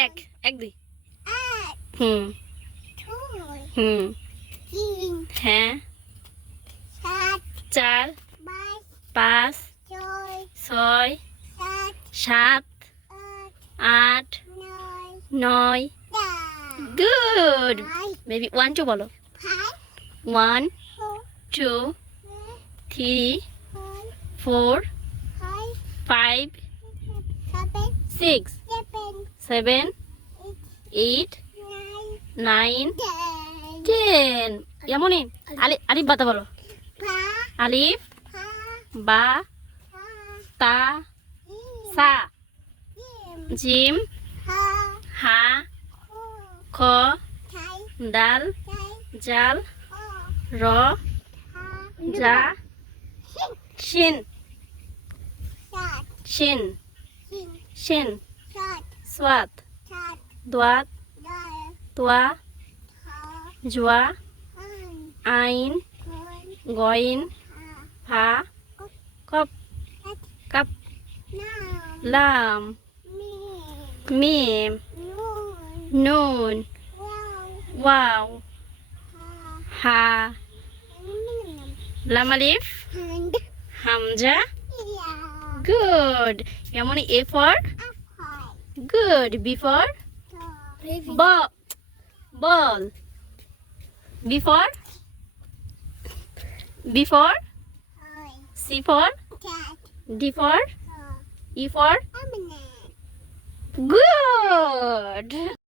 এক এক দুই হুম হুম হ্যাঁ চার পাঁচ ছয় সাত আট নয় গুড বেবি ওয়ান টু বলো one two three four five six seven eight nine ten ইয়ামনি আলিফ বাতা বলো আলিফ বা তা সা জিম হা খ দাল জাল র জা শিন শিন শিন সাত দোয়াত তোয়া জোয়া আইন গইন ফা কপ কাপ লাম মিম নুন ওয়াও হা লাম আলিফ Hamza good yamoni a for good b for ball b for c for d for e for good